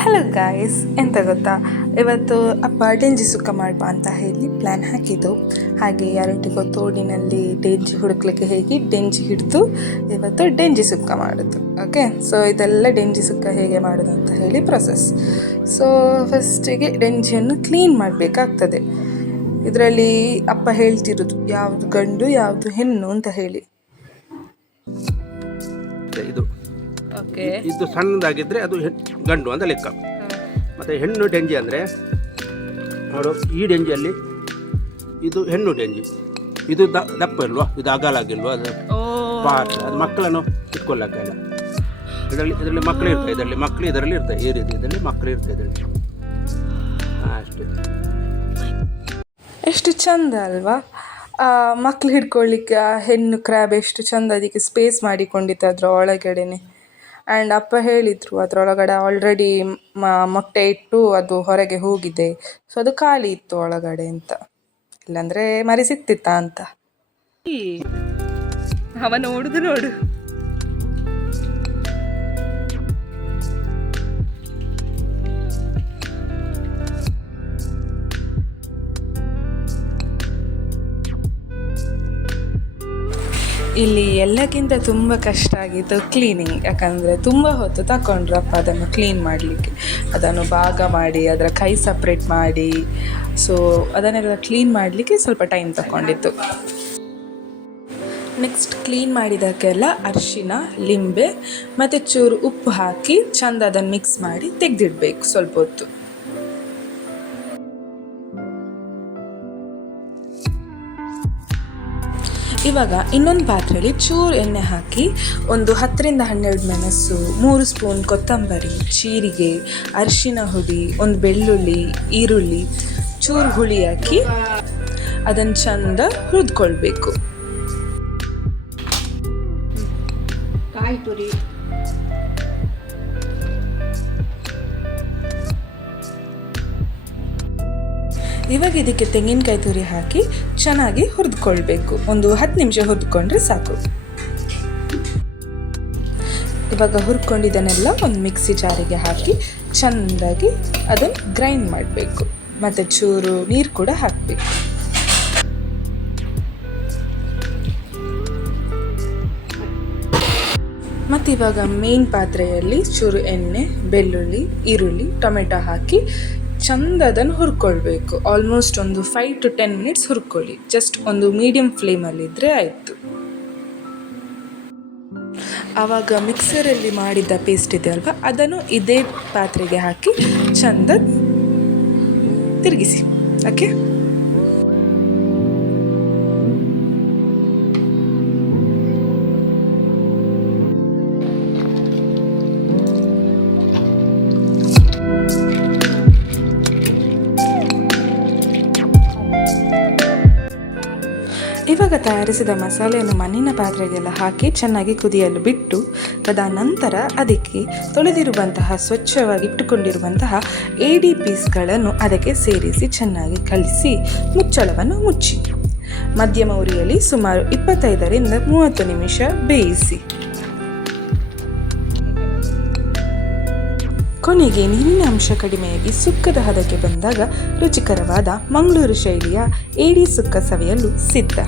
Hello guys, ಎಂತ ಗೊತ್ತಾ, ಇವತ್ತು ಅಪ್ಪ ಡೆಂಜಿ ಸುಕ್ಕ ಮಾಡುವ ಅಂತ ಹೇಳಿ ಪ್ಲ್ಯಾನ್ ಹಾಕಿದ್ದು. ಹಾಗೆ ಯಾರೊಟ್ಟಿಗೋ ತೋಡಿನಲ್ಲಿ ಡೆಂಜಿ ಹುಡುಕ್ಲಿಕ್ಕೆ ಹೇಗೆ ಡೆಂಜಿ ಹಿಡಿದು ಇವತ್ತು ಡೆಂಜಿ ಸುಕ್ಕ ಮಾಡೋದು. ಓಕೆ, ಸೊ ಇದೆಲ್ಲ ಡೆಂಜಿ ಸುಕ್ಕ ಹೇಗೆ ಮಾಡೋದು ಅಂತ ಹೇಳಿ ಪ್ರೊಸೆಸ್. ಸೊ ಫಸ್ಟಿಗೆ ಡೆಂಜಿಯನ್ನು ಕ್ಲೀನ್ ಮಾಡಬೇಕಾಗ್ತದೆ. ಇದರಲ್ಲಿ ಅಪ್ಪ ಹೇಳ್ತಿರೋದು ಯಾವುದು ಗಂಡು ಯಾವುದು ಹೆಣ್ಣು ಅಂತ ಹೇಳಿ. ಇದು ಸಣ್ಣದಾಗಿದ್ರೆ ಅದು ಗಂಡು ಅಂತ ಲೆಕ್ಕ. ಮತ್ತು ಹೆಣ್ಣು ಡೆಂಜಿ ಅಂದರೆ ನೋಡು, ಈ ಡೆಂಜಿಯಲ್ಲಿ ಇದು ಹೆಣ್ಣು ಡೆಂಜಿ, ಇದು ದಪ್ಪ ಇಲ್ವಾ, ಇದು ಅಗಲಾಗಿಲ್ವಾ, ಅದು ಪಾರ್ಟ್, ಅದು ಮಕ್ಕಳನ್ನು ಇಟ್ಕೊಳ್ಳೋಕ್ಕಾಗಲ್ಲ. ಇದರಲ್ಲಿ ಮಕ್ಕಳು ಇರ್ತವೆ, ಇದರಲ್ಲಿ ಇರ್ತವೆ, ಈ ರೀತಿ ಇದರಲ್ಲಿ ಮಕ್ಕಳು ಇರ್ತವೆ ಇದರಲ್ಲಿ. ಅಷ್ಟೇ. ಎಷ್ಟು ಚಂದ ಅಲ್ವಾ ಮಕ್ಳು ಹಿಡ್ಕೊಳ್ಳಿಕ್ಕೆ. ಆ ಹೆಣ್ಣು ಕ್ರ್ಯಾಬ್ ಎಷ್ಟು ಚಂದ ಅದಕ್ಕೆ ಸ್ಪೇಸ್ ಮಾಡಿಕೊಂಡಿತ್ತು ಅದರ ಒಳಗಡೆನೆ. ಆ್ಯಂಡ್ ಅಪ್ಪ ಹೇಳಿದರು ಅದರೊಳಗಡೆ ಆಲ್ರೆಡಿ ಮೊಟ್ಟೆ ಇಟ್ಟು ಅದು ಹೊರಗೆ ಹೋಗಿದೆ, ಸೊ ಅದು ಖಾಲಿ ಇತ್ತು ಒಳಗಡೆ ಅಂತ. ಇಲ್ಲಾಂದರೆ ಮರಿ ಸಿಕ್ತಿತ್ತಾ ಅಂತ. ಅವ ನೋಡುದು ನೋಡು. ಇಲ್ಲಿ ಎಲ್ಲಕ್ಕಿಂತ ತುಂಬ ಕಷ್ಟ ಆಗಿತ್ತು ಕ್ಲೀನಿಂಗ್. ಯಾಕಂದರೆ ತುಂಬ ಹೊತ್ತು ತಗೊಂಡ್ರಪ್ಪ ಅದನ್ನು ಕ್ಲೀನ್ ಮಾಡಲಿಕ್ಕೆ. ಅದನ್ನು ಭಾಗ ಮಾಡಿ ಅದರ ಕೈ ಸಪ್ರೇಟ್ ಮಾಡಿ, ಸೊ ಅದನ್ನೆಲ್ಲ ಕ್ಲೀನ್ ಮಾಡಲಿಕ್ಕೆ ಸ್ವಲ್ಪ ಟೈಮ್ ತಗೊಂಡಿತ್ತು. ನೆಕ್ಸ್ಟ್ ಕ್ಲೀನ್ ಮಾಡಿದ್ದಕ್ಕೆಲ್ಲ ಅರಿಶಿನ, ಲಿಂಬೆ ಮತ್ತು ಚೂರು ಉಪ್ಪು ಹಾಕಿ ಚೆಂದ ಅದನ್ನು ಮಿಕ್ಸ್ ಮಾಡಿ ತೆಗೆದಿಡಬೇಕು ಸ್ವಲ್ಪ ಹೊತ್ತು. ಇವಾಗ ಇನ್ನೊಂದು ಪಾತ್ರೆಯಲ್ಲಿ ಚೂರು ಎಣ್ಣೆ ಹಾಕಿ ಒಂದು 10-12 ಮೆಣಸು, 3 ಸ್ಪೂನ್ ಕೊತ್ತಂಬರಿ, ಜೀರಿಗೆ, ಅರಿಶಿನ ಹುಡಿ, ಒಂದು ಬೆಳ್ಳುಳ್ಳಿ, ಈರುಳ್ಳಿ, ಚೂರು ಹುಳಿ ಹಾಕಿ ಅದನ್ನು ಚೆಂದ ಹುರಿದ್ಕೊಳ್ಬೇಕು. ಕಾಯಿ ತುರಿ, ಇವಾಗ ಇದಕ್ಕೆ ತೆಂಗಿನಕಾಯಿ ತುರಿ ಹಾಕಿ ಚೆನ್ನಾಗಿ ಹುರಿದ್ಕೊಳ್ಬೇಕು. ಒಂದು 10 ನಿಮಿಷ ಹುರಿದ್ಕೊಂಡ್ರೆ ಸಾಕು. ಇವಾಗ ಹುರ್ಕೊಂಡಿದ್ದನ್ನೆಲ್ಲ ಒಂದು ಮಿಕ್ಸಿ ಜಾರಿಗೆ ಹಾಕಿ ಚೆಂದಾಗಿ ಅದನ್ನು ಗ್ರೈಂಡ್ ಮಾಡಬೇಕು. ಮತ್ತು ಚೂರು ನೀರು ಕೂಡ ಹಾಕಬೇಕು. ಮತ್ತು ಇವಾಗ ಮೇನ್ ಪಾತ್ರೆಯಲ್ಲಿ ಚೂರು ಎಣ್ಣೆ, ಬೆಳ್ಳುಳ್ಳಿ, ಈರುಳ್ಳಿ, ಟೊಮೆಟೊ ಹಾಕಿ ಚೆಂದ ಅದನ್ನು ಹುರ್ಕೊಳ್ಬೇಕು. ಆಲ್ಮೋಸ್ಟ್ ಒಂದು 5 to 10 ಮಿನಿಟ್ಸ್ ಹುರ್ಕೊಳ್ಳಿ. ಜಸ್ಟ್ ಒಂದು ಮೀಡಿಯಮ್ ಫ್ಲೇಮಲ್ಲಿದ್ದರೆ ಆಯಿತು. ಆವಾಗ ಮಿಕ್ಸರಲ್ಲಿ ಮಾಡಿದ್ದ ಪೇಸ್ಟ್ ಇದೆ ಅಲ್ವಾ, ಅದನ್ನು ಇದೇ ಪಾತ್ರೆಗೆ ಹಾಕಿ ಚೆಂದ ತಿರುಗಿಸಿ. ಓಕೆ, ಇವಾಗ ತಯಾರಿಸಿದ ಮಸಾಲೆಯನ್ನು ಮಣ್ಣಿನ ಪಾತ್ರೆಗೆಲ್ಲ ಹಾಕಿ ಚೆನ್ನಾಗಿ ಕುದಿಯಲು ಬಿಟ್ಟು, ತದನಂತರ ಅದಕ್ಕೆ ತೊಳೆದಿರುವಂತಹ ಸ್ವಚ್ಛವಾಗಿ ಇಟ್ಟುಕೊಂಡಿರುವಂತಹ ಏಡಿ ಪೀಸ್ಗಳನ್ನು ಅದಕ್ಕೆ ಸೇರಿಸಿ ಚೆನ್ನಾಗಿ ಕಲಿಸಿ ಮುಚ್ಚಳವನ್ನು ಮುಚ್ಚಿ ಮಧ್ಯಮ ಉರಿಯಲ್ಲಿ ಸುಮಾರು 25-30 ನಿಮಿಷ ಬೇಯಿಸಿ. ಕೊನೆಗೆ ನೀರಿನ ಅಂಶ ಕಡಿಮೆಯಾಗಿ ಸುಕ್ಕದ ಹದಕ್ಕೆ ಬಂದಾಗ ರುಚಿಕರವಾದ ಮಂಗಳೂರು ಶೈಲಿಯ ಏಡಿ ಸುಕ್ಕ ಸವಿಯಲು ಸಿದ್ಧ.